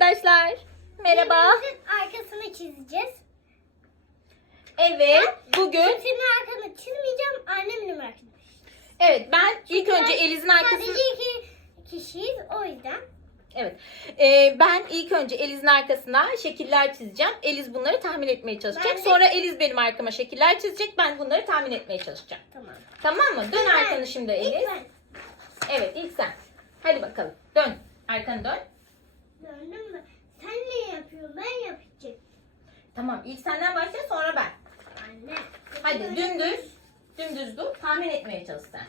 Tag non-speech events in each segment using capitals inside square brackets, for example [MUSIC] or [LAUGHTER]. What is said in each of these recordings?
arkadaşlar. Merhaba. Birimizin arkasını çizeceğiz. Evet, bugün Senin arkanı çizmeyeceğim. Annemin arkasını. evet ben ilk önce Eliz'in arkasını Sadece iki kişiyiz o yüzden. Evet. Ee, ben ilk önce Eliz'in arkasına şekiller çizeceğim. Eliz bunları tahmin etmeye çalışacak. Ben de- Sonra Eliz benim arkama şekiller çizecek. Ben bunları tahmin etmeye çalışacağım. Tamam. Tamam mı? Dön Ben- arkanı şimdi İlk Eliz. ben. Evet, ilk sen. Hadi bakalım. Dön. Arkanı dön. Döndüm mü? Sen ne yapıyorsun? Ben yapacağım. Tamam, ilk senden başla sonra ben. Anne. Hadi dümdüz. Dümdüz dur. Tahmin etmeye çalış sen.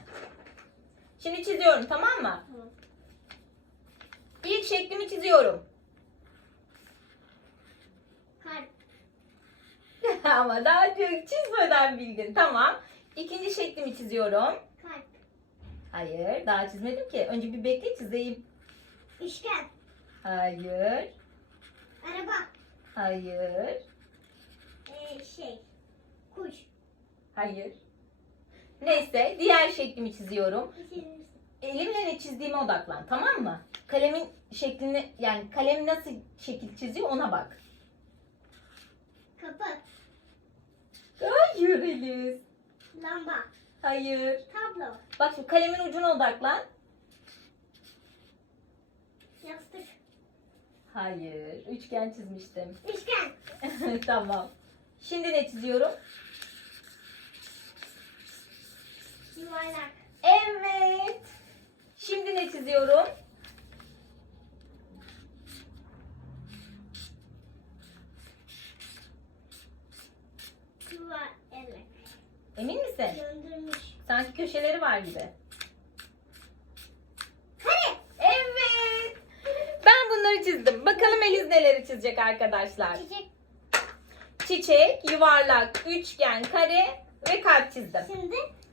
Şimdi çiziyorum tamam mı? Tamam. İlk şeklimi çiziyorum. Kalp. [LAUGHS] Ama daha çok çizmeden bildin. Tamam. İkinci şeklimi çiziyorum. Kalp. Hayır, daha çizmedim ki. Önce bir bekle çizeyim. Üçgen. Hayır, Araba. hayır, Ee, şey. Kuş. hayır. Neyse, diğer şeklimi çiziyorum. Elimle ne çizdiğime odaklan, tamam mı? Kalemin şeklini, yani kalem nasıl şekil çiziyor ona bak. Kapı. Hayır Eliz. Lamba. Hayır. Tablo. Bak şu kalemin ucuna odaklan. Yastık. Hayır. Üçgen çizmiştim. Üçgen. [LAUGHS] tamam. Şimdi ne çiziyorum? Yuvarlak. Evet. Şimdi ne çiziyorum? Yuvar. Evet. Emin misin? Döndürmüş. Sanki köşeleri var gibi. Kare. Evet. Ben bunları çizdim. Bakalım Eliz neleri çizecek arkadaşlar. Çiçek. Çiçek, yuvarlak, üçgen, kare ve kalp çizdim. Şimdi